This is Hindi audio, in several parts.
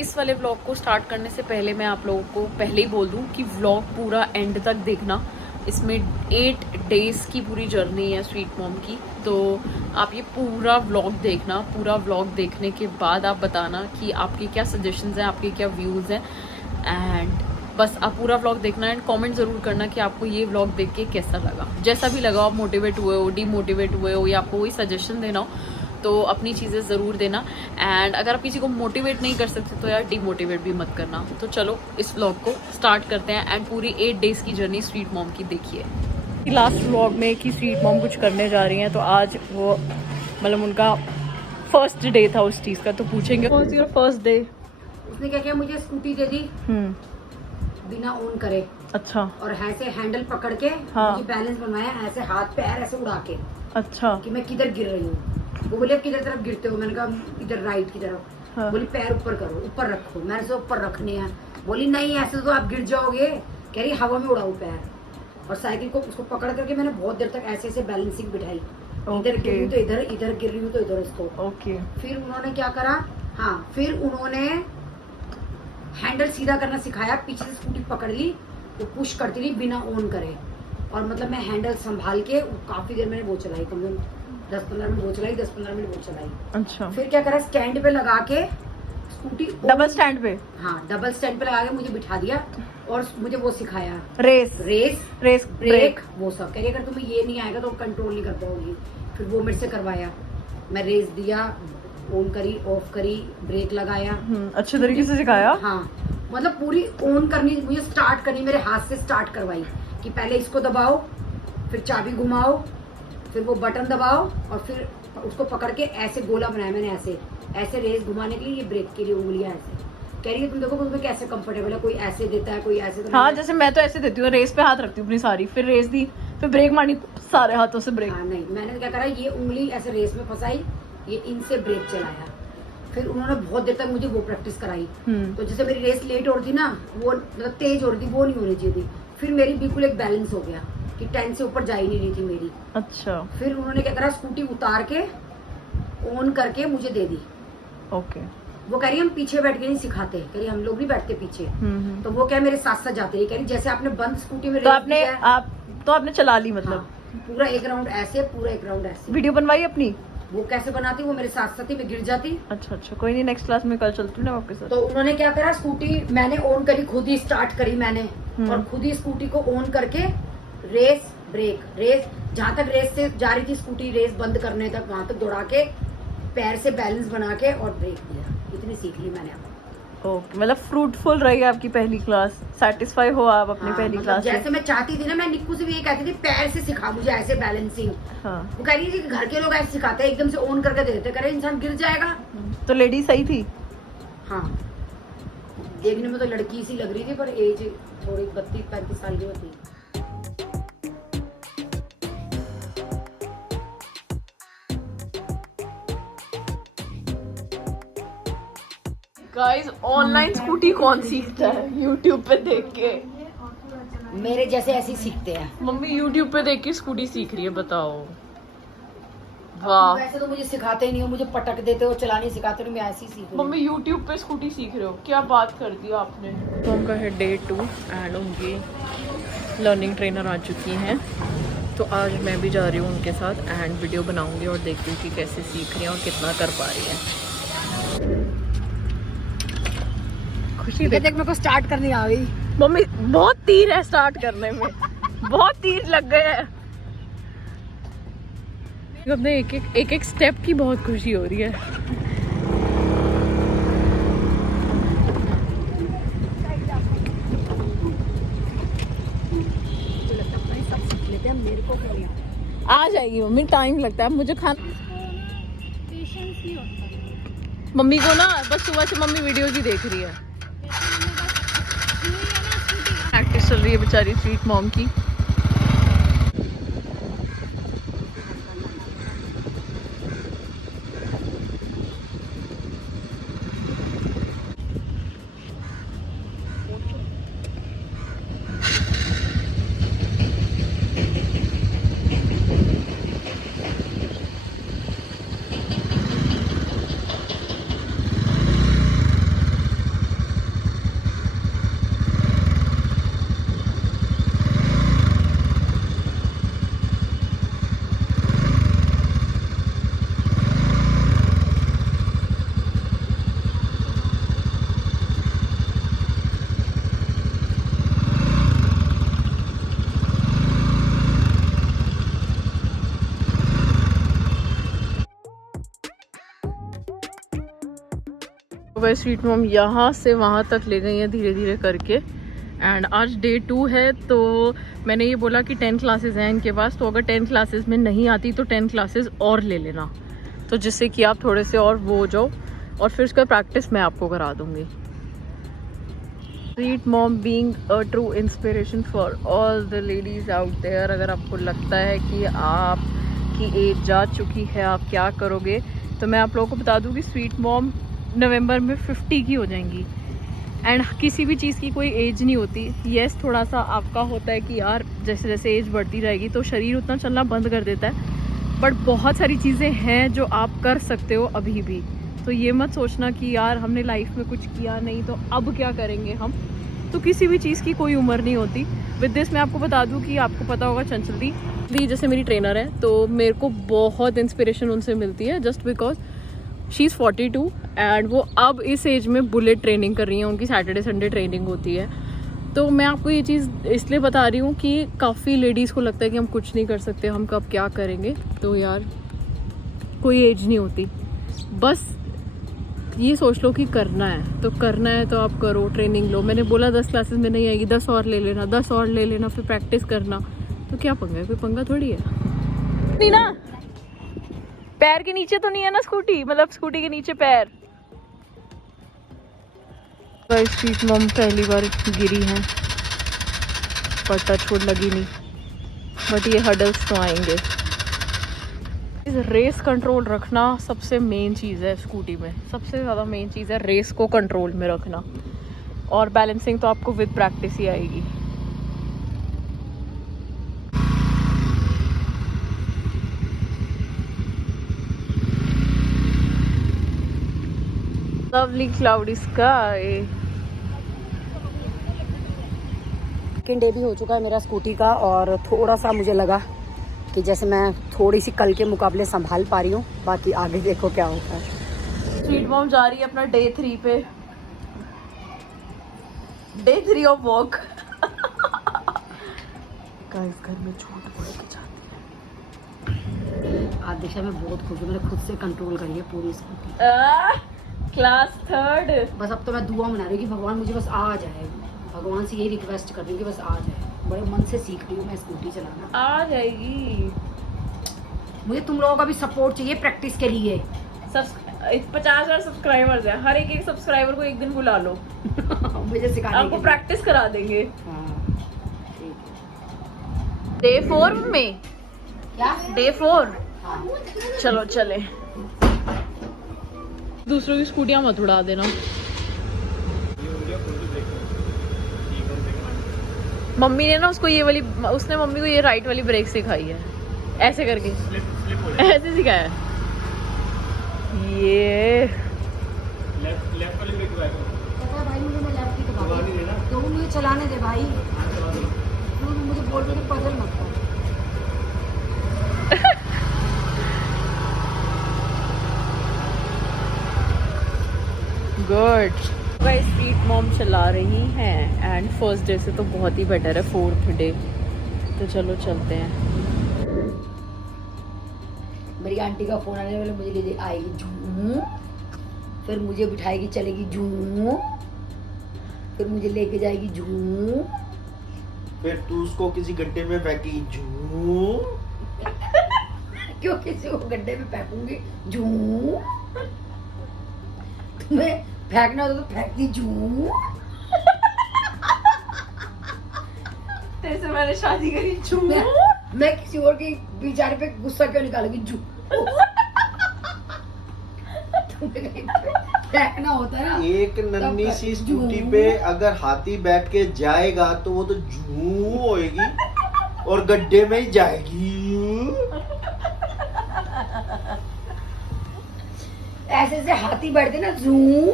इस वाले व्लॉग को स्टार्ट करने से पहले मैं आप लोगों को पहले ही बोल दूं कि व्लॉग पूरा एंड तक देखना। इसमें 8 डेज की पूरी जर्नी है स्वीट मॉम की, तो आप ये पूरा व्लॉग देखना। पूरा व्लॉग देखने के बाद आप बताना कि आपके क्या सजेशंस हैं, आपके क्या व्यूज़ हैं। एंड बस आप पूरा व्लॉग देखना एंड कमेंट ज़रूर करना कि आपको ये व्लॉग देख के कैसा लगा। जैसा भी लगा, आप मोटिवेट हुए हो, डीमोटिवेट हुए हो, या आपको कोई सजेशन देना हो तो अपनी चीज़ें ज़रूर देना। एंड अगर आप किसी को मोटिवेट नहीं कर सकते तो यार डीमोटिवेट भी मत करना। तो चलो इस व्लॉग को स्टार्ट करते हैं एंड पूरी 8 डेज़ की जर्नी स्वीट मॉम की देखिए। लास्ट व्लॉग में कि स्वीट मॉम कुछ करने जा रही हैं, तो आज वो मतलब उनका फर्स्ट डे था उस चीज़ का, तो पूछेंगे व्हाट्स योर फर्स्ट डे। उसने क्या किया, मुझे स्कूटी दे दी बिना ऑन करे। अच्छा। और ऐसे हैंडल पकड़ के हाँ। मुझे बैलेंस बनवाया, ऐसे हाथ पैर ऐसे उड़ा के। अच्छा। कि मैं किधर गिर रही हूँ। वो बोले किधर तरफ गिरते हो, मैंने कहा इधर राइट की तरफ। हाँ। बोली पैर ऊपर करो, ऊपर रखो। मैंने से ऊपर रखने हैं। बोली नहीं ऐसे तो आप गिर जाओगे। कह रही हवा में उड़ाओ पैर। और साइकिल को उसको पकड़ करके मैंने बहुत देर तक ऐसे ऐसे बैलेंसिंग बिठाई। इधर गिर रही हूँ तो इधर, इधर गिर रही हूँ तो इधर उसको। ओके। फिर उन्होंने क्या करा, हाँ फिर उन्होंने हैंडल सीधा करना सिखाया। पीछे से स्कूटी पकड़ ली, वो पुश करती रही बिना ऑन करे। और मतलब मैं हैंडल संभाल के काफी देर मैंने वो चलाई, कम से कम 10-15 मिनट वो चलाई, 10-15 मिनट वो चलाई। अच्छा। फिर क्या करा, स्टैंड पे लगा के स्कूटी डबल स्टैंड पे। हाँ डबल स्टैंड पे लगा के मुझे बिठा दिया और मुझे वो सिखाया, रेस रेस ब्रेक वो सब। कह रही अगर तुम्हें ये नहीं आएगा तो कंट्रोल नहीं कर पाओगी। फिर वो मेरे से करवाया, मैं रेस दिया, ऑन करी, ऑफ करी, ब्रेक लगाया। अच्छे तरीके से सिखाया। हाँ मतलब पूरी ऑन करनी, मुझे स्टार्ट करनी, मेरे हाथ से स्टार्ट करवाई कि पहले इसको दबाओ, फिर चाबी घुमाओ, फिर वो बटन दबाओ और फिर उसको पकड़ के ऐसे गोला बनाया मैंने, ऐसे ऐसे रेस घुमाने के लिए, ये ब्रेक के लिए उंगलियां ऐसे। कह रही है तुम देखो तुम्हें कैसे कंफर्टेबल है, कोई ऐसे देता है कोई ऐसे। तो हाँ जैसे मैं तो ऐसे देती हूँ, रेस पे हाथ रखती हूँ अपनी सारी, फिर रेस दी, फिर ब्रेक मारनी सारे हाथों से ब्रेक। हाँ नहीं, मैंने क्या करा, ये उंगली ऐसे रेस में फंसाई, ये इनसे ब्रेक चलाया। फिर उन्होंने बहुत देर तक मुझे वो प्रैक्टिस कराई। तो जैसे मेरी रेस लेट हो रही थी ना, वो मतलब तेज हो रही थी, वो नहीं होनी चाहिए थी। फिर मेरी बिल्कुल एक बैलेंस हो गया कि 10 से ऊपर जा ही नहीं रही थी मेरी। अच्छा। फिर उन्होंने क्या करा, स्कूटी उतार के ऑन करके मुझे दे दी। ओके। वो कह रही हम पीछे बैठ के नहीं सिखाते, कह रही हम लोग नहीं बैठते पीछे। तो वो क्या मेरे साथ साथ जाते रही, कह रही जैसे आपने बंद स्कूटी में तो आपने चला ली मतलब। हाँ, पूरा एक राउंड ऐसे, पूरा एक राउंड ऐसे। वीडियो बनवाई अपनी। वो कैसे बनाती, वो मेरे साथ साथ ही, मैं गिर जाती। अच्छा अच्छा, कोई नहीं, नेक्स्ट क्लास में कल चलती हूँ ना आपके साथ। तो उन्होंने क्या करा, स्कूटी मैंने ऑन करी, खुद ही स्टार्ट करी मैंने, और खुद ही स्कूटी को ऑन करके रेस ब्रेक, रेस जहाँ तक रेस से जा रही थी स्कूटी, रेस बंद करने तक वहां तक दौड़ा के पैर से बैलेंस बना के और ब्रेक दिया। इतनी सीख ली मैंने। ओके, मतलब फ्रूटफुल रही आपकी पहली क्लास, सेटिस्फाई हो आप अपनी पहली मतलब क्लास जैसे मैं चाहती थी ना, मैं निक्कू से भी ये कहती थी पैर से सिखा मुझे ऐसे बैलेंसिंग। हाँ। वो कह रही थी कि घर के लोग ऐसे सिखाते हैं, एकदम से ऑन करके दे देते, कह रहे इंसान गिर जाएगा। तो लेडी सही थी। हाँ देखने में तो लड़की सी लग रही थी, पर एज थोड़ी 32-35 साल की होती। गाइस ऑनलाइन स्कूटी कौन सीखता है? यूट्यूब पे देख के। मेरे जैसे ऐसे ही सीखते हैं। मम्मी यूट्यूब पे देख के स्कूटी सीख रही है, बताओ। वाह। वैसे तो मुझे सिखाते ही नहीं हो, मुझे पटक देते हो, चलाने सिखाते हो, मैं ऐसे ही सीख रही मम्मी यूट्यूब पे स्कूटी सीख रहे हो, क्या बात कर दी आपने। तो उनका है डे 2 एंड उनकी लर्निंग ट्रेनर आ चुकी हैं। तो आज मैं भी जा रही हूँ उनके साथ एंड वीडियो बनाऊंगी और देखती हूँ कि कैसे सीख रही हैं और कितना कर पा रही हैं। खुशी देख मेरे को स्टार्ट करनी आ गई। मम्मी बहुत तीर है स्टार्ट करने में, बहुत तीर लग गए हैं। अपने एक एक स्टेप की बहुत खुशी हो रही है। मेरे को आ जाएगी मम्मी, टाइम लगता है मुझे खाना। मम्मी को ना बस सुबह से मम्मी वीडियोस ही देख रही है। प्रैक्टिस चल रही है बेचारी स्वीट मॉम की। वह स्वीट मॉम यहाँ से वहाँ तक ले गई हैं धीरे धीरे करके। एंड आज डे 2 है, तो मैंने ये बोला कि 10 क्लासेस हैं इनके पास, तो अगर 10 क्लासेस में नहीं आती तो 10 क्लासेस और ले लेना, तो जिससे कि आप थोड़े से और वो हो जाओ, और फिर उसका प्रैक्टिस मैं आपको करा दूँगी। Sweet mom being a true inspiration for all the ladies out there. अगर आपको लगता है कि आपकी एज जा चुकी है, आप क्या करोगे, तो मैं आप लोगों को बता दूँ कि स्वीट मॉम नवंबर में 50 की हो जाएंगी। एंड किसी भी चीज़ की कोई एज नहीं होती। येस, थोड़ा सा आपका होता है कि यार जैसे जैसे एज बढ़ती रहेगी तो शरीर उतना चलना बंद कर देता है, बट बहुत सारी चीज़ें हैं जो आप कर सकते हो अभी भी। तो ये मत सोचना कि यार हमने लाइफ में कुछ किया नहीं तो अब क्या करेंगे हम। तो किसी भी चीज़ की कोई उम्र नहीं होती। विद दिस मैं आपको बता दूं कि आपको पता होगा चंचल दी जैसे मेरी ट्रेनर है, तो मेरे को बहुत इंस्पिरेशन उनसे मिलती है, just because she is 42 and वो अब इस एज में बुलेट ट्रेनिंग कर रही हैं। उनकी सैटरडे संडे ट्रेनिंग होती है। तो मैं आपको ये चीज़ इसलिए बता रही हूँ कि काफ़ी लेडीज़ को लगता है कि हम कुछ नहीं कर सकते, हम कब क्या करेंगे। तो यार कोई एज नहीं होती, बस ये सोच लो कि करना है तो करना है, तो आप करो, ट्रेनिंग लो। मैंने बोला 10 क्लासेस में नहीं आएगी, 10 और ले लेना, 10 और ले लेना, फिर प्रैक्टिस करना। तो क्या पंगा है, कोई पंगा थोड़ी है। नहीं ना, पैर के नीचे तो नहीं है ना स्कूटी, मतलब स्कूटी के नीचे पैर। स्वीट मॉम पहली बार गिरी हैं, पर टचवुड लगी नहीं, बट ये हडल्स तो आएंगे। रेस कंट्रोल रखना सबसे मेन चीज़ है स्कूटी में, सबसे ज़्यादा मेन चीज़ है रेस को कंट्रोल में रखना, और बैलेंसिंग तो आपको विद प्रैक्टिस ही आएगी। Lovely cloudy sky. Second day भी हो चुका है मेरा स्कूटी का, और थोड़ा सा मुझे लगा कि जैसे मैं थोड़ी सी कल के मुकाबले संभाल पा रही हूँ। बाकी आगे देखो क्या होता है। स्वीट मॉम जा रही है अपना डे 3 पे, डे 3 ऑफ वॉक। गाइस घर में झूठ बोल के जाती है। आज दिशा में बहुत खुश हूँ, मैंने खुद से कंट्रोल करी है पूरी स्कूटी। Class 3rd। बस अब तो मैं दुआ मना रही हूँ कि भगवान मुझे बस आ जाए, भगवान से यही रिक्वेस्ट कर रही हूँ कि बस आ जाए। बड़े मन से सीख रही हूँ मैं स्कूटी चलाना। आ जाएगी। मुझे तुम लोगों का भी सपोर्ट चाहिए प्रैक्टिस के लिए। 50,000 सब्सक्राइबर्स है, हर एक सब्सक्राइबर को एक दिन बुला लो। मुझे सिखाने आपको प्रैक्टिस करा देंगे। हाँ, डे 4 में क्या डे 4। हाँ। चलो चले। दूसरों की स्कूटियां मत उड़ा देना। मम्मी ने ना उसको ये वाली, उसने मम्मी को ये राइट वाली ब्रेक सिखाई है, ऐसे करके ऐसे सिखाया है। ये लेफ्ट वाली ब्रेक दबाएगा। पता है भाई, मुझे मैं लेफ्ट की दबा दी, तो मुझे चलाने दे भाई। तू मुझे बोल रही पजल मत कर। गुड। गाइस स्वीट मॉम चला रही हैं, एंड फर्स्ट डे से तो बहुत ही बेटर है 4th डे। तो चलो चलते हैं। मेरी आंटी का फोन आने वाला, मुझे ले आएगी झूम, फिर मुझे बिठाएगी चलेगी झूम, फिर मुझे लेके जाएगी झूम, फिर तू उसको किसी गड्ढे में फेंकेगी झूम। क्यों किसी को गड्ढे में फेंकूंगी झूम। तुम्हें फेंकना हो तो फेंकती झूम। तेरे से मैंने शादी करी झूम। मैं किसी और के बेचारे पे गुस्सा क्यों निकालूंगी झूम। फेंकना होता है ना। एक नन्ही सी स्कूटी पे अगर हाथी बैठ के जाएगा तो वो तो झूम होएगी और गड्ढे में ही जाएगी। ऐसे ऐसे हाथी बैठते ना झूम,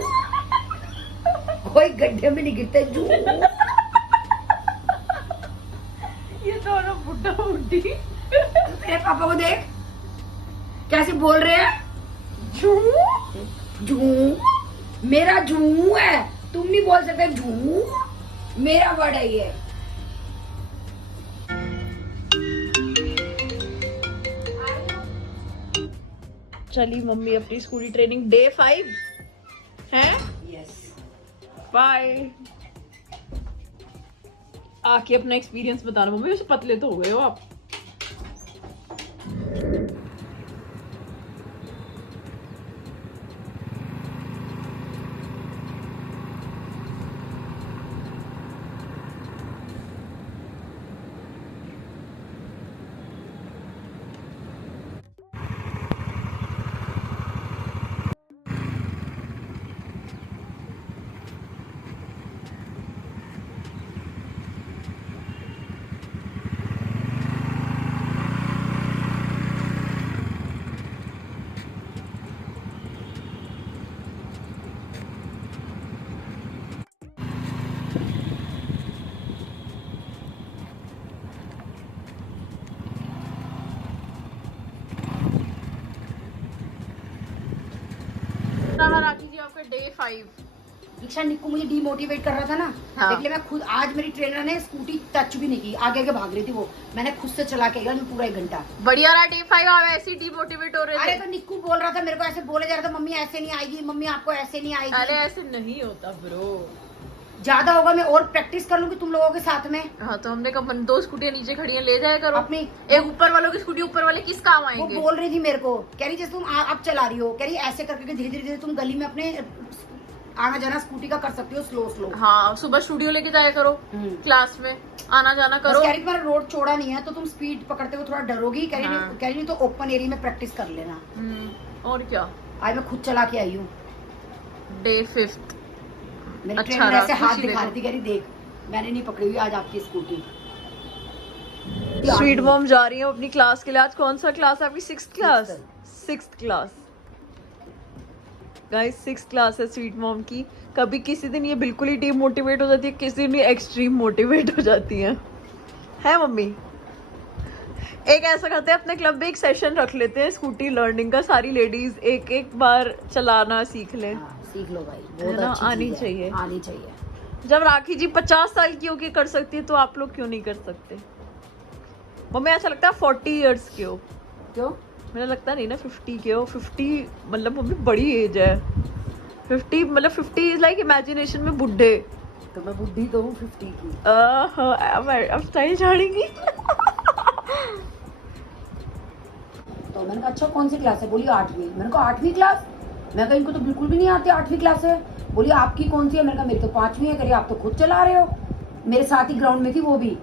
कोई गड्ढे में नहीं गिरते झूम। ये दोनों बुड्ढा बुड्ढी। मेरे पापा को देख कैसे बोल रहे हैं झूम झूम। मेरा झूम है, तुम नहीं बोल सकते झूम, मेरा वर्ड है ये। चली मम्मी अपनी स्कूटी ट्रेनिंग डे 5 है। बाय। आके अपना एक्सपीरियंस बताना। मम्मी वैसे पतले तो हो गए हो आप। राखी जी आपका डे 5। दीक्षा निक्कू मुझे डीमोटिवेट कर रहा था ना, हाँ। इसलिए मैं खुद, आज मेरी ट्रेनर ने स्कूटी टच भी नहीं की, आगे आगे भाग रही थी वो, मैंने खुद से चला के गया पूरा 1 घंटा। बढ़िया रहा डे 5। आप ऐसे ही डिमोटिवेट हो रहे अरे थे। तो निक्कू बोल रहा था मेरे को, ऐसे बोले जा रहा था मम्मी ऐसे नहीं आएगी, मम्मी आपको ऐसे नहीं आएगी। अरे ऐसे नहीं होता ब्रो। ज्यादा होगा मैं और प्रैक्टिस कर लूंगी तुम लोगों के साथ में। हाँ तो हमने कहा 2 स्कूटियाँ नीचे खड़ी हैं, ले जाया करो अपनी एक ऊपर वालों की स्कूटी, ऊपर वाले किस काम वो आएंगे। बोल रही थी मेरे को, कह रही जैसे तुम अब चला रही हो, कह रही ऐसे करके धीरे धीरे तुम गली में अपने आना जाना स्कूटी का कर सकती हो, स्लो स्लो। हाँ सुबह स्टूडियो लेके जाया करो, क्लास में आना जाना करो। कह रही तुम्हारा रोड चौड़ा नहीं है तो तुम स्पीड पकड़ते हुए थोड़ा डरोगी, कह रही हाँ। कह रही नहीं तो ओपन एरिया में प्रैक्टिस कर लेना। और क्या। आज मैं खुद चला के आई हूँ। डे 5। मेरी अच्छा ट्रेनर रहा, ऐसे हाथ खुशी दिखा देखो। रही थी, कह रही देख मैंने नहीं पकड़ी हुई आज आपकी स्कूटी। स्वीट मॉम जा रही है अपनी क्लास के लिए। आज कौन सा क्लास है आपकी? 6th class. 6th class guys, 6th class है स्वीट मॉम की। कभी किसी दिन ये बिल्कुल ही डीमोटिवेट हो जाती है, किसी दिन ये एक्सट्रीम मोटिवेट हो जाती है मम्मी। एक ऐसा करते हैं अपने क्लब में, एक सेशन रख लेते हैं स्कूटी लर्निंग का, सारी लेडीज एक बार चलाना सीख लें। सीख लो भाई, है बहुत ना, अच्छी आनी चीज़ है, चाहिए। आनी चाहिए। जब राखी जी 50 साल की होके कर सकती है तो आप लोग क्यों नहीं कर सकते? मम्मी ऐसा लगता है 40 इयर्स के हो। क्यों? मुझे लगता नहीं ना 50 के हो। 50 मतलब मम्मी बड़ी एज है। 50 मतलब 50 इज लाइक इमेजिनेशन में बुढ़े। तो मैं बुद्धि तो हूँ 50 की। अब स्टाइल झाड़ेंगी। तो मैंने कहा अच्छा कौन सी क्लास है? बोली 8वीं। मैंने कहा 8वीं क्लास? मैं कहा इनको तो बिल्कुल भी नहीं आती 8वीं क्लास है। बोली आपकी कौन सी है? मैंने कहा मेरी तो 5वीं है। करिए आप तो खुद चला रहे हो। मेरे साथ ही ग्राउंड में थी वो भी।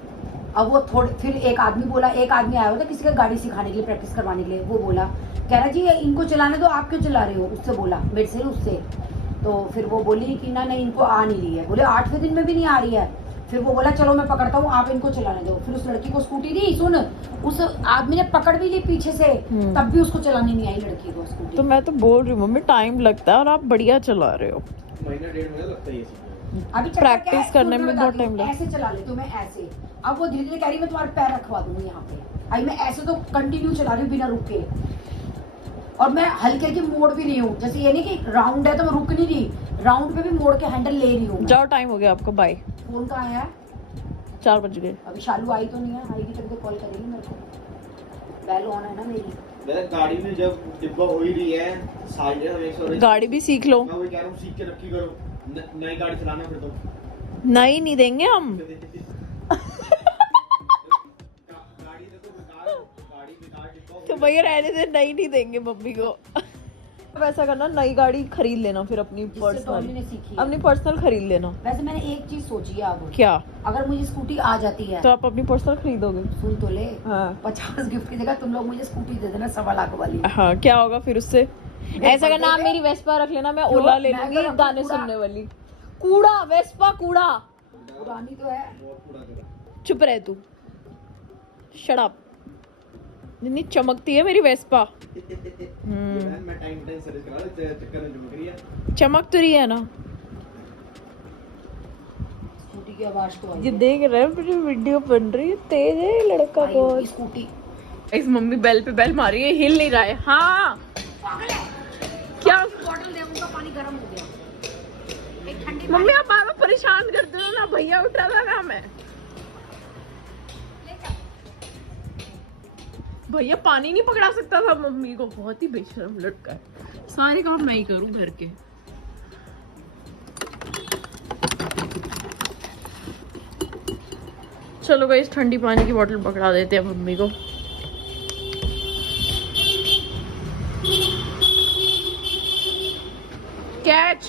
अब वो थोड़े फिर एक आदमी बोला, एक आदमी आया होता किसी का गाड़ी सिखाने के लिए, प्रैक्टिस करवाने के लिए, वो बोला कह रहा जी इनको चलाने दो, आप क्यों चला रहे हो? उससे बोला, मेरे से उससे। तो फिर वो बोली कि ना नहीं इनको आ नहीं रही है। बोले 8वें दिन में भी नहीं आ रही है। फिर वो बोला चलो मैं पकड़ता हूँ, आप इनको चलाने दो। फिर उस लड़की को स्कूटी दी, सुन उस आदमी ने पकड़ भी ली पीछे से, तब भी उसको चलाने नहीं आई लड़की को स्कूटी। तो मैं तो बोल रही हूँ मम्मी टाइम लगता है और आप बढ़िया चला रहे हो। महीना 1.5 महीना लगता है ये सीखने में। अभी चक्कर Practice क्या है? करने सुन, में मैं बहुत बताती हूँ, time ऐसे चला लेती हूँ मैं ऐसे। अब वो धीरे धीरे कह रही मैं तुम्हारे पैर रखवा दूंगी यहाँ पे। अभी मैं ऐसे तो कंटिन्यू चला रही हूँ बिना रुक के, और मैं हल्के हल्के मोड़ भी रही हूँ। जैसे ये नहीं कि राउंड है तो मैं रुक नहीं रही, राउंड पे भी मोड़ के हैंडल ले रही हूँ। जाओ टाइम हो गया आपका, बाय। फोन कहाँ है? 4 बज गए। अभी शालू आई तो नहीं है, आएगी तब तो कॉल करेगी मेरे को। बेल ऑन है ना मेरी। वैसे गाड़ी में जब डिब्बा हो ही रही है साइड में एक सौ गाड़ी भी सीख लो। मैं वही कह रहा हूँ सीख के रखी करो, नई गाड़ी चलाना फिर तो। नहीं नहीं देंगे हम। गाड़ी देखो बेकार, गाड़ी बेकार डिब्बा तो भैया रहने दे, नहीं देंगे मम्मी को। अब ऐसा करना, नई गाड़ी खरीद लेना फिर अपनी जिससे टॉमी पर्सनल, ने सीखी है। अपनी पर्सनल खरीद लेना। वैसे मैंने एक चीज सोची है अब, क्या? अगर मुझे स्कूटी आ जाती है तो आप अपनी पर्सनल खरीदोगे? सुन तो ले, हाँ 50 गिफ्ट की जगह तुम लोग मुझे स्कूटी दे देना 1.25 लाख वाली। हाँ, क्या होगा फिर उससे? ऐसा करना, आप birthday मेरी वेस्पा रख लेना, मैं क्यों? ओला ले मैं लूंगी तो रखूं गाने कूड़ा। सुनने वाली। कूड़ा, वेस्पा कूड़ा। पुरानी तो है। बहुत पूरा करा। चुप रह तू, शट अप। इतनी चमकती है मेरी वेस्पा। मैं टाइम सर्विस करा चक्कर में चमक रही है। चमक तो रही है ना। स्कूटी की आवाज तो आई ये है। देख रहे हैं मेरी वीडियो बन रही है, तेज है ये लड़का आई होगी बहुत। स्कूटी। इस मम्मी बेल पे बेल मारी है, हिल नहीं रहा है। हाँ पागल है। क्या बॉटल दे, उनका पानी गर्म हो गया। एक ठंडी मम्मी, आप बार बार परेशान करते हो ना, भैया उठ रहा था ना, मैं भैया पानी नहीं पकड़ा सकता था मम्मी को। बहुत ही बेशर्म लड़का है। सारे काम मैं ही करूं घर के। चलो गाइस ठंडी पानी की बोतल पकड़ा देते हैं मम्मी को। कैच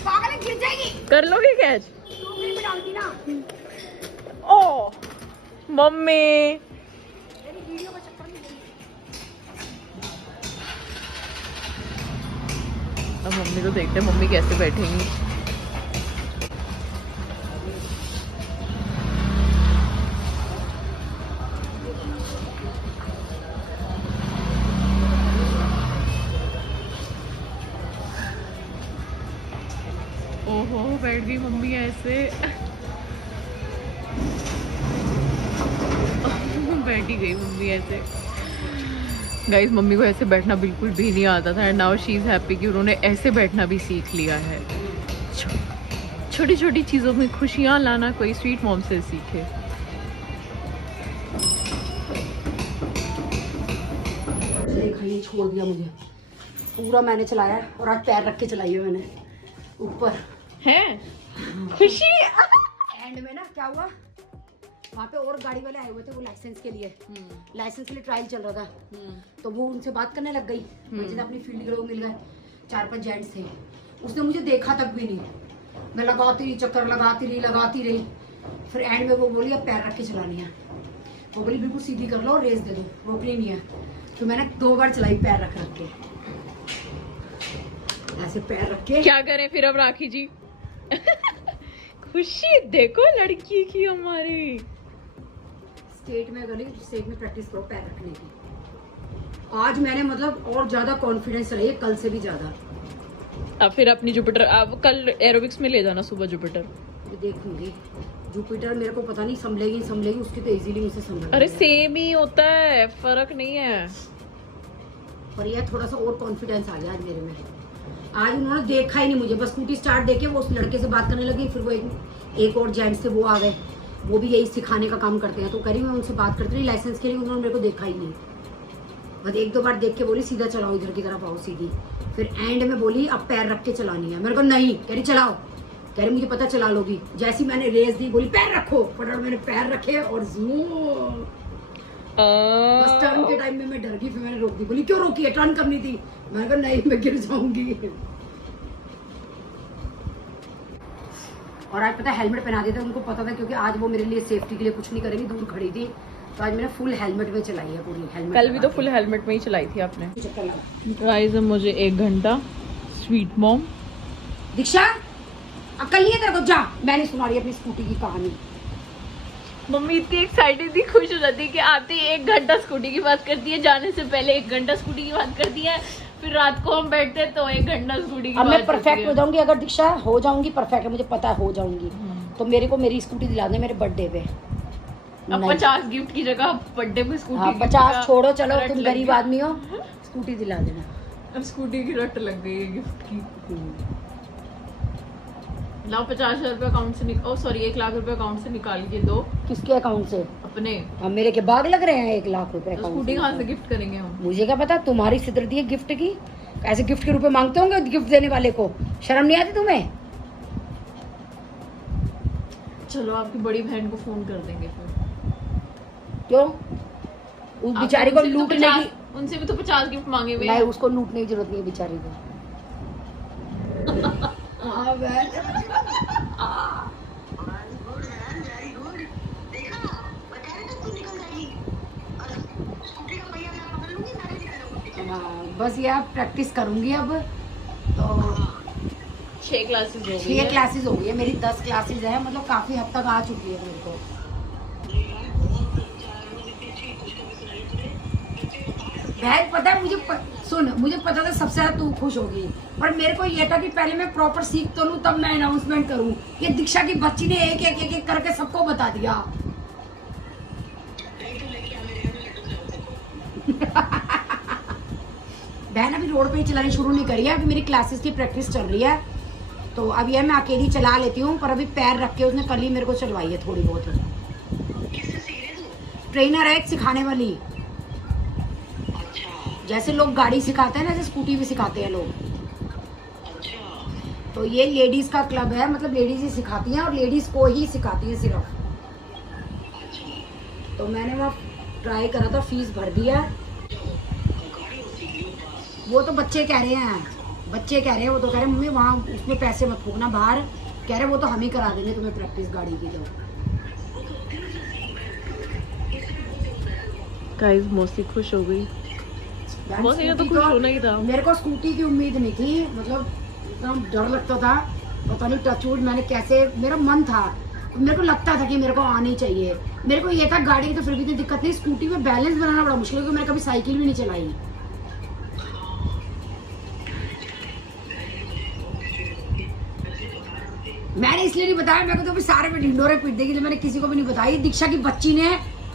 पागल गिर जाएगी। कर लोगे कैच? टोकरी में डाल दी ना। ओ मम्मी मेरी वीडियो का चक्कर नहीं है। अब मम्मी को देखते हैं मम्मी कैसे बैठेंगी। ओहो बैठ गई मम्मी ऐसे। बैठ ही गई मम्मी ऐसे। गाइस मम्मी को ऐसे बैठना बिल्कुल भी नहीं आता था and now she is happy कि उन्होंने ऐसे बैठना भी सीख लिया है। छोटी छोटी चीज़ों में खुशियाँ लाना कोई स्वीट मॉम से सीखे। देखा ये छोड़ दिया मुझे पूरा, मैंने चलाया और आज पैर रख के चलाई है मैंने ऊपर है खुशी। एंड में ना क्या हुआ, वहाँ पे और गाड़ी वाले आए हुए थे वो लाइसेंस के लिए ट्रायल चल रहा था। तो वो उनसे बात करने लग गई। मुझे अपनी फील्ड के लोग मिल गए, 4-5 जेंट्स थे। उसने मुझे देखा तक भी नहीं, मैं लगाती रही, चक्कर लगाती रही। फिर एंड में वो बोली अब पैर रख के चलानी है। वो बोली बिल्कुल सीधी कर लो और रेस दे दो, रोकनी नहीं है। तो मैंने 2 बार चलाई पैर रख के, ऐसे पैर रख के। क्या करें फिर अब राखी जी? खुशी देखो लड़की की हमारी। स्टेट में प्रैक्टिस करो पैर रखने की। आज मैंने मतलब और ज्यादा कॉन्फिडेंस चलाई है कल से भी ज्यादा। अब फिर अपनी जुपिटर अब कल एरोबिक्स में ले जाना सुबह जुपिटर। देखूंगी जुपिटर मेरे को पता नहीं संभलेगी उसकी तो इजीली मुझसे संभल। अरे सेम ही होता है, फर्क नहीं है। पर ये थोड़ा सा और कॉन्फिडेंस आ गया आज मेरे में। आज उन्होंने देखा ही नहीं मुझे, बस स्कूटी स्टार्ट देके वो उस लड़के से बात करने लगी। फिर वो एक और जेंट्स से वो आ गए, वो भी यही सिखाने का काम करते हैं। तो करी मैं उनसे बात करती रही लाइसेंस के लिए, उन्होंने मेरे को देखा ही नहीं। बस 1-2 बार देख के बोली सीधा चलाओ, इधर की तरफ आओ सीधी। फिर एंड में बोली अब पैर रख के चलानी है। मेरे को नहीं, कह रही चलाओ, कह रही मुझे पता चला लोगी। जैसी मैंने रेस दी बोली पैर रखो, फटाफट मैंने पैर रखे और बस टर्न के टाइम में मैं डर गई। फिर मैंने रोक दी, बोली क्यों रोकी है, टर्न करनी थी। मैंने कहा नहीं मैं गिर जाऊंगी। और आज पता है हेलमेट पहना दिया था, उनको पता था क्योंकि आज वो मेरे लिए सेफ्टी के लिए कुछ नहीं करेंगी, दूर खड़ी थी। तो आज मैंने फुल हेलमेट में चलाई है पूरी हेलमेट। कल भी तो फुल हेलमेट में ही चलाई थी आपने। चक्कर लगा। गाइस मुझे 1 घंटा स्वीट मॉम। दीक्षा अकल नहीं है तेरे को, जा। मैंने सुना रही अपनी स्कूटी की कहानी। मम्मी इतनी एक्साइटेड थी, खुश हो जाती है कि आते ही 1 घंटा स्कूटी की बात करती है, जाने से पहले 1 घंटा स्कूटी की बात करती है, फिर रात को हम बैठते हैं तो 1 घंटा स्कूटी की अब बात मैं परफेक्ट हो जाऊंगी। अगर दीक्षा हो जाऊंगी परफेक्ट है, मुझे पता है हो जाऊंगी, तो मेरे को मेरी स्कूटी दिला दे मेरे बर्थडे पे। अब 50 गिफ्ट की जगह बर्थडे पे स्कूटी। हाँ 50 छोड़ो, चलो तुम गरीब आदमी हो, स्कूटी दिला देना। अब स्कूटी की रट लग गई है गिफ्ट की। लाओ 50,000 रुपए अकाउंट से 1 लाख रुपए अकाउंट से निकाल के दो। किसके अकाउंट से? अपने। अब मेरे के बाग लग रहे हैं 1 लाख रुपए। स्कूटी कहाँ से गिफ्ट करेंगे हम? मुझे क्या पता, तुम्हारी सिदर्दी है गिफ्ट की। ऐसे गिफ्ट के रूप में मांगते होंगे गिफ्ट देने वाले को, शर्म नहीं आती तुम्हें? चलो आपकी बड़ी बहन को फोन कर देंगे फिर। क्यों? उस बेचारी को लूटने की, उनसे भी तो 50 गिफ्ट मांगे हुए नहीं उसको लूटने की जरूरत नहीं है बेचारी को। बस यार प्रैक्टिस करूंगी अब तो। 6 क्लासेस हो गई 6 क्लासेस हो गई है मेरी, 10 क्लासेस है, मतलब काफी हद तक आ चुकी है मेरे को। बहन पता है मुझे सुन, मुझे पता था सबसे ज्यादा तू खुश होगी, पर मेरे को ये था कि पहले मैं प्रॉपर सीख तो लूं तब मैं अनाउंसमेंट करूं। ये दीक्षा की बच्ची ने एक करके सबको बता दिया। बहन अभी रोड पे ही चलानी शुरू नहीं करी है, अभी मेरी क्लासेस की प्रैक्टिस चल रही है। तो अब ये मैं अकेली चला लेती हूँ, पर अभी पैर रख के उसने कल ही मेरे को चलवाई है थोड़ी बहुत। ट्रेनर है एक सिखाने वाली। जैसे लोग गाड़ी सिखाते हैं ना, जैसे स्कूटी भी सिखाते हैं लोग। तो ये लेडीज का क्लब है, मतलब लेडीज ही सिखाती हैं और लेडीज को ही सिखाती है सिर्फ। तो मैंने वहाँ ट्राई करा था, फीस भर दिया। वो तो बच्चे कह रहे हैं, वो तो कह रहे हैं मम्मी वहाँ उसमें पैसे मत फूकना बाहर, कह रहे वो तो हम ही करा देंगे तुम्हें प्रैक्टिस गाड़ी की। तो गाइस मौसी खुश हो गई। मौसी ने तो खुश होना ही था। मेरे को स्कूटी की उम्मीद नहीं थी, मतलब एकदम डर लगता था, पता नहीं टचवुड मैंने कैसे, मेरा मन था, मेरे को लगता था कि मेरे को आनी चाहिए। मेरे को ये था गाड़ी की तो फिर भी इतनी दिक्कत नहीं, स्कूटी में बैलेंस बनाना बड़ा मुश्किल है, क्योंकि मैंने कभी साइकिल भी नहीं चलाई। मैंने इसलिए नहीं बताया, मेरे को तो अभी सारे में ढिंडोरे पीट देगी, तो मैंने किसी को भी नहीं बताई। दीक्षा की बच्ची ने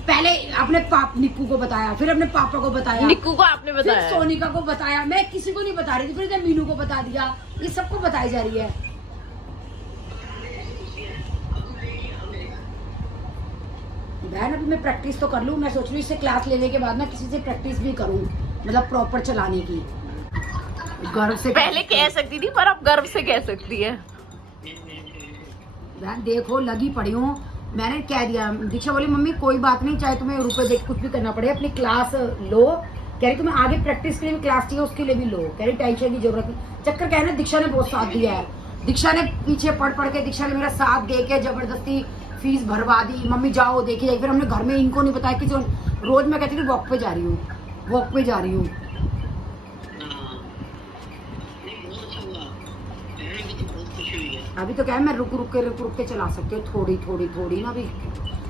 पहले अपने निक्कू को बताया, फिर अपने पापा को बताया, निक्कू को आपने बताया, फिर सोनिका को बताया, मैं किसी को नहीं बता रही थी, फिर मीनू को बता दिया, ये सबको बताई जा रही है। बहन अभी मैं प्रैक्टिस तो कर लूँ, मैं सोच रही हूँ इससे क्लास लेने के बाद ना किसी से प्रैक्टिस भी करूँ, मतलब प्रॉपर चलाने की। गर्व से पहले कह सकती थी पर अब गर्व से कह सकती है। बहन देखो लगी पड़ी हूँ, मैंने कह दिया। दीक्षा बोली मम्मी कोई बात नहीं, चाहे तुम्हें रुपए देख कुछ भी करना पड़े, अपनी क्लास लो, कह रही तुम्हें आगे प्रैक्टिस के लिए क्लास चाहिए उसके लिए भी लो, कह रही टेंशन की जरूरत नहीं। चक्कर क्या है ना, दीक्षा ने बहुत साथ दिया है, दीक्षा ने पीछे पढ़ के दीक्षा ने मेरा साथ दे के जबरदस्ती फीस भरवा दी, मम्मी जाओ देखी जाएगी। फिर हमने घर में इनको नहीं बताया, किसी रोज मैं कहती थी वॉक पे जा रही हूँ। अभी तो क्या है, मैं रुक के चला सकती हूँ, थोड़ी ना। अभी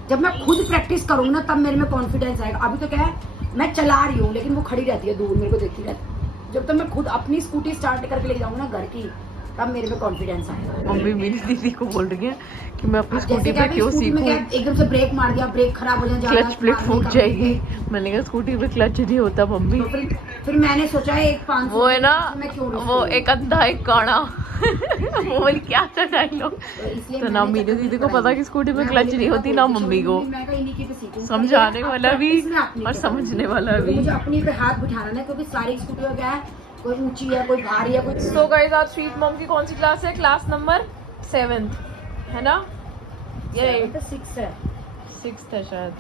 जब मैं खुद प्रैक्टिस करूँगी ना तब मेरे में कॉन्फिडेंस आएगा। अभी तो क्या है, मैं चला रही हूँ लेकिन वो खड़ी रहती है दूर, मेरे को देखती रहती। जब तक मैं खुद अपनी स्कूटी स्टार्ट करके ले जाऊँगी ना घर की, तब मेरे में कॉन्फिडेंस आएगा। मम्मी मेरी दीदी को बोल रही है कि मैं अपनी स्कूटी पे क्यों सीखूं, एकदम से ब्रेक मार दिया, ब्रेक खराब हो जाए, क्लच प्लेट फूट जाएगी। मैंने कहा स्कूटी पे क्लच नहीं होता मम्मी। तो फिर मैंने सोचा एक 500 वो है ना, वो एक एक अंधा एक काना वो बोली क्या था डायलॉग। तो ना मेरी दीदी को पता कि स्कूटी में क्लच नहीं होती, ना मम्मी को। समझाने वाला भी और समझने वाला भी। मुझे अपनी पे हाथ बिठाना है, क्योंकि सारी स्कूटी क्या है, कोई ऊंची है, कोई भारी है, कोई। तो गाइस आज स्वीट मॉम की कौन सी क्लास है? क्लास नंबर 7 है ना, ये 6 है, 6 है शायद,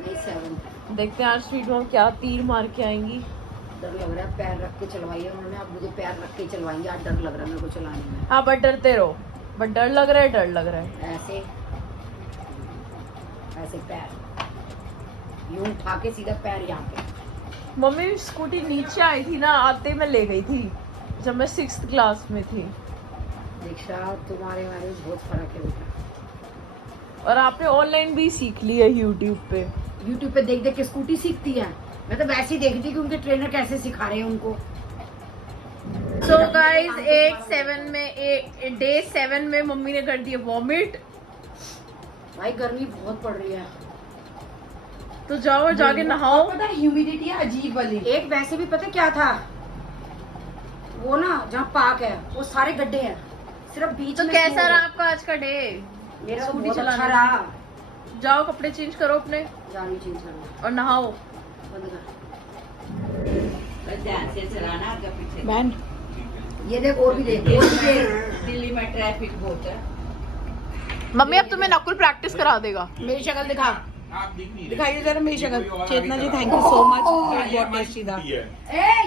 नहीं 7। देखते हैं आज स्वीट मॉम क्या तीर मार के आएंगी। डर लग रहा है, पैर रख के चलवाइए उन्होंने, अब मुझे पैर रख के चलवाएंगे, आज डर लग रहा है मेरे को चलाने में। हाँ बट डरते रहो, बट डर लग रहा है। ऐसे पैर यूं उठा के सीधा पैर यहाँ पे। मम्मी स्कूटी नीचे आई थी ना, आते मैं ले गई थी जब मैं 6th क्लास में थी। दीक्षा तुम्हारे बारे में बहुत फर्क है बेटा। और आपने ऑनलाइन भी सीख ली है यूट्यूब पे देख के स्कूटी सीखती है। मैं तो वैसे ही देखती थी कि उनके ट्रेनर कैसे सिखा रहे हैं उनको। सो गाइस डे 7 में मम्मी ने कर दिया वॉमिट। भाई गर्मी बहुत पड़ रही है, तो जाओ और जाके नहाओ। पता है ह्यूमिडिटी है अजीब वाली। एक वैसे भी पता क्या था, वो ना जहाँ पार्क है वो सारे गड्ढे हैं, सिर्फ बीच तो में। कैसा रहा आपका आज का डे? मेरा स्कूटी बहुत चलाने अच्छा रहा। जाओ कपड़े चेंज करो अपने जानी चेंज करना और नहाओ। बंद कर। बहन ये देख और भी देख। दिल्ली में ट्रैफिक बहुत है। मम्मी अब तुम्हें नकुल प्रैक्टिस करा देगा। मेरी शक्ल दिखा, दिखाइए जरा मेरी शक्ल। चेतना जी थैंक यू सो मच, बहुत टेस्टी था।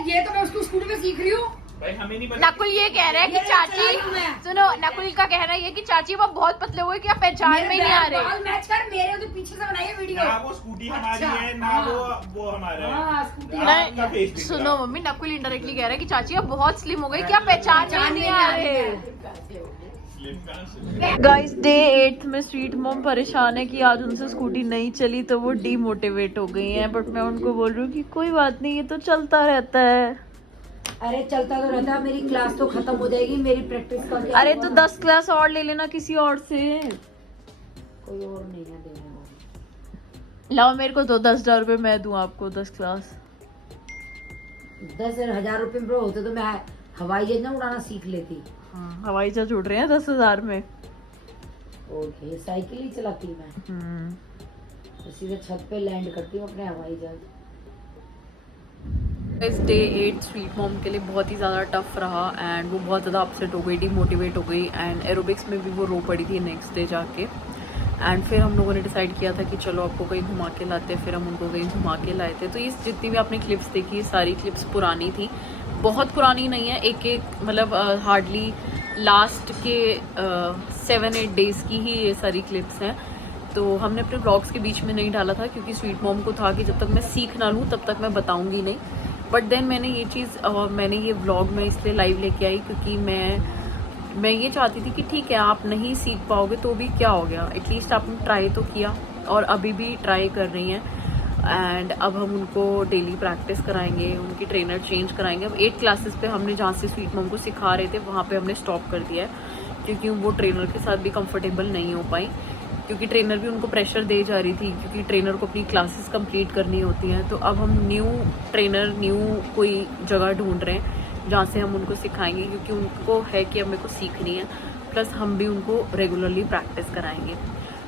ये तो मैं उसको स्कूटी में सीख रही हूँ। नकुल ये कह रहा है कि चाची, सुनो नकुल का कहना ये कि चाची वो बहुत पतले हुए कि आप पहचान में ही नहीं आ रहे। बाल मैच कर, मेरे उधर पीछे से बनाइए वीडियो। ना वो स्कूटी हमारी है ना वो हमारा है। हाँ, स्कूटी आपका फेस दिख सुनो रहा। मम्मी नकुल इनडायरेक्टली कह रहा है कि चाची आप बहुत स्लिम हो गई कि आप पहचान में ही नहीं आ रहे। गाइस डे 8 में स्वीट मॉम परेशान है कि आज उनसे स्कूटी नहीं चली तो वो डीमोटिवेट हो गई हैं, बट मैं उनको बोल रही हूँ कि कोई बात नहीं, ये तो चलता रहता है। अरे चलता तो रहता है, मेरी क्लास तो खत्म हो जाएगी, मेरी प्रैक्टिस का। अरे तो 10 क्लास और ले लेना किसी और से। कोई और नहीं है देने वाला। लाओ मेरे को तो 10,000 रुपए मैं दूं आपको 10 क्लास। 10,000 रुपए में होते तो मैं हवाई जहाज ना उड़ाना सीख लेती। हाँ, हवाई जहाज उड़ रहे हैं 10,000 में। ओके, साइकिल ही चलाती मैं, तो सीधे छत पे लैंड करती हूँ अपने हवाई जहाज। इस डे 8 स्वीट मॉम के लिए बहुत ही ज़्यादा टफ रहा एंड वो बहुत ज़्यादा अपसेट हो गई, डीमोटिवेट हो गई एंड एरोबिक्स में भी वो रो पड़ी थी नेक्स्ट डे जाके। एंड फिर हम लोगों ने डिसाइड किया था कि चलो आपको कहीं घुमा के लाते हैं, फिर हम उनको कहीं घुमा के लाए थे। तो ये जितनी भी आपने क्लिप्स देखी, सारी क्लिप्स पुरानी थी, बहुत पुरानी नहीं है, एक मतलब हार्डली लास्ट के 7-8 डेज़ की ही ये सारी क्लिप्स हैं। तो हमने अपने ब्लॉग्स के बीच में नहीं डाला था क्योंकि स्वीट मॉम को था कि जब तक मैं सीख ना लूँ तब तक मैं बताऊँगी नहीं। बट देन मैंने ये चीज़ मैंने ये व्लॉग में इसलिए लाइव लेके आई क्योंकि मैं ये चाहती थी कि ठीक है आप नहीं सीख पाओगे तो भी क्या हो गया, एटलीस्ट आपने ट्राई तो किया, और अभी भी ट्राई कर रही हैं। एंड अब हम उनको डेली प्रैक्टिस कराएंगे, उनकी ट्रेनर चेंज कराएंगे। अब 8 क्लासेस पे हमने जहाँ से स्वीट मॉम को सिखा रहे थे वहाँ पे हमने स्टॉप कर दिया है क्योंकि वो ट्रेनर के साथ भी कंफर्टेबल नहीं हो पाई, क्योंकि ट्रेनर भी उनको प्रेशर दे जा रही थी क्योंकि ट्रेनर को अपनी क्लासेस कंप्लीट करनी होती हैं। तो अब हम न्यू ट्रेनर, न्यू कोई जगह ढूंढ रहे हैं जहाँ से हम उनको सिखाएंगे क्योंकि उनको है कि अब मेरे को सीखनी है, प्लस हम भी उनको रेगुलरली प्रैक्टिस कराएंगे।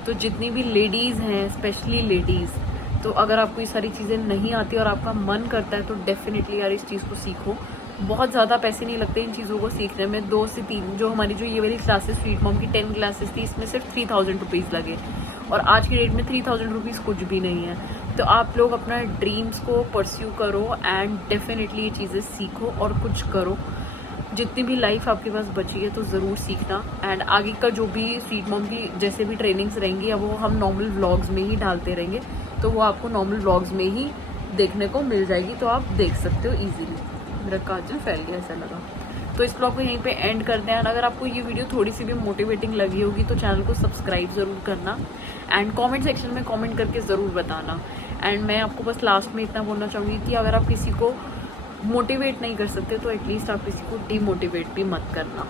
तो जितनी भी लेडीज़ हैं, स्पेशली लेडीज़, तो अगर आपको ये सारी चीज़ें नहीं आती और आपका मन करता है तो डेफिनेटली यार इस चीज़ को सीखो। बहुत ज़्यादा पैसे नहीं लगते इन चीज़ों को सीखने में। 2 से 3 जो हमारी जो ये वाली क्लासेस स्वीट मॉम की 10 क्लासेस थी, इसमें सिर्फ 3000 रुपीज़ लगे, और आज की डेट में 3000 रुपीज़ कुछ भी नहीं है। तो आप लोग अपना ड्रीम्स को परस्यू करो एंड डेफिनेटली ये चीज़ें सीखो और कुछ करो। जितनी भी लाइफ आपके पास बची है तो ज़रूर सीखना। एंड आगे का जो भी स्वीट मॉम की जैसे भी ट्रेनिंग्स रहेंगी अब वो हम नॉर्मल व्लॉग्स में ही डालते रहेंगे, तो वो आपको नॉर्मल व्लॉग्स में ही देखने को मिल जाएगी, तो आप देख सकते हो ईजीली। मेरा काजल फैल गया ऐसा लगा। तो इस ब्लॉग को यहीं पे एंड करते हैं। अगर आपको ये वीडियो थोड़ी सी भी मोटिवेटिंग लगी होगी तो चैनल को सब्सक्राइब ज़रूर करना एंड कमेंट सेक्शन में कमेंट करके ज़रूर बताना। एंड मैं आपको बस लास्ट में इतना बोलना चाहूँगी कि अगर आप किसी को मोटिवेट नहीं कर सकते तो एटलीस्ट आप किसी को डीमोटिवेट भी मत करना।